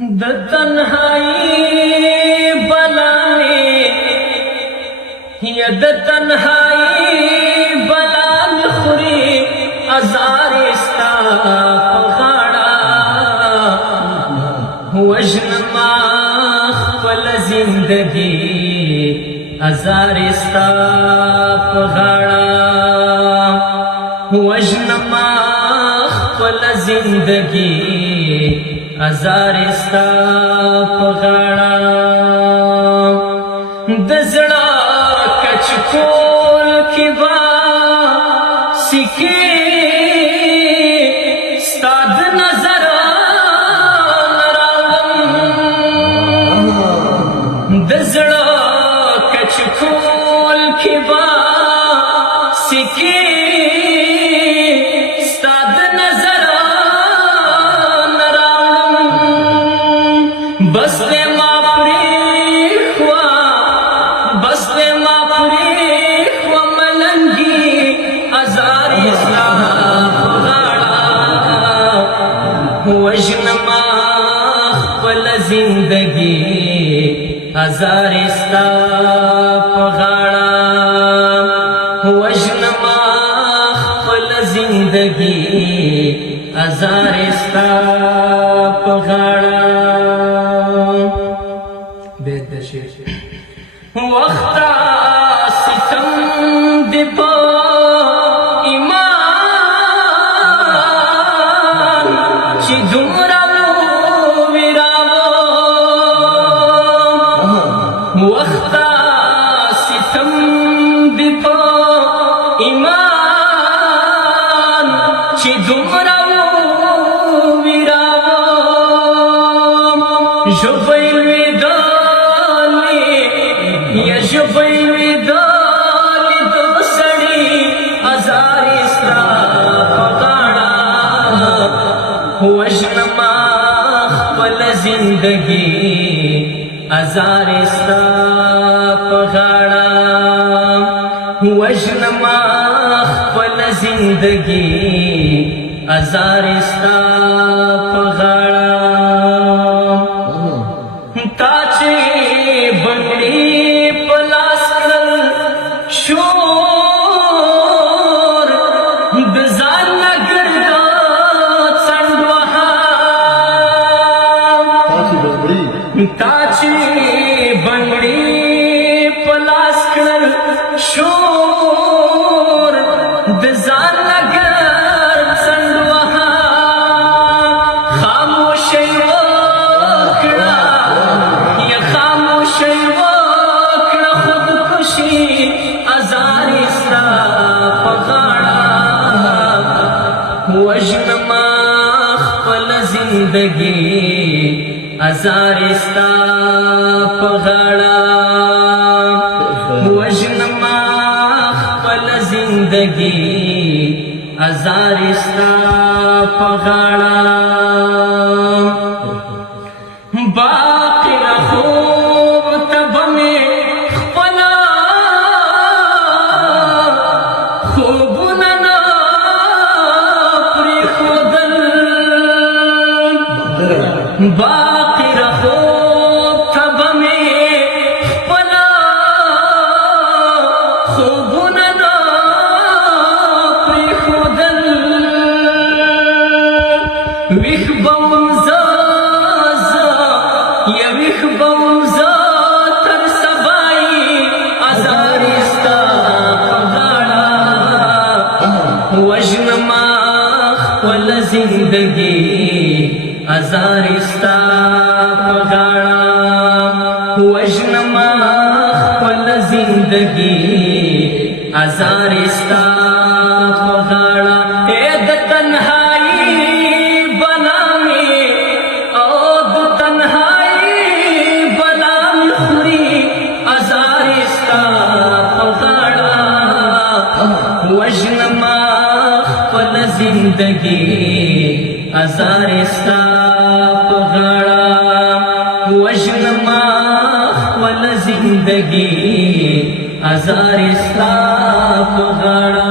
د تنهایی بلانی یا د تنهایی بلان خوری ازار استا پغاڑا وجنما خپل زندگی ازار استا پغاڑا وجنما خپل زندگی ازار استا پغاڑا دزڑا کچکول کی با سکی ستاد نظر نراغم دزڑا کچکول کی با سکی بس دے ما پریخوا ملنگی ازار اسلام غاڑا وجنما خپل زندگی ازار اسلام غاڑا وجنما خپل زندگی ازار اسلام غاڑا وختا ستم دی پا ایمان چی دمراو ویراو وختا ستم دی پا ایمان چی دمراو ویراو جبیل یجبیل ویدالی دو سڑی ازار استا پغاڑا وجنما خپل زندگی ازار استا پغاڑا وجنما خپل زندگی ازار استا پغاڑا تاچی بنگڑی شور بزان نگردا چندوها تاچی بنگڑی پلاس کړل شور بزان نگر چندوها خاموشی وکړه یا خاموشی وکړه خودکشي ازار استا پغاڑا وجنما خپل زندگی ازار استا پغاڑا وجنما خپل زندگی ازار استا پغاڑا باقی رخوب تب میں باقی رخو تب میں خپلا خوبنا نا پریخودل ویخ بومزا یا ویخ بومزا تر سبائی ازار استا پغاڑا وجنما خپل زندگی ازار استا پغاڑا وجنما خپل زندگی ازار استا پغاڑا اے د تنہائی بلامی او د تنہائی بلامی خوری ازار استا پغاڑا وجنما خپل زندگی ازار استا پغاڑا وجنما خپل زندگی ازار استا پغاڑا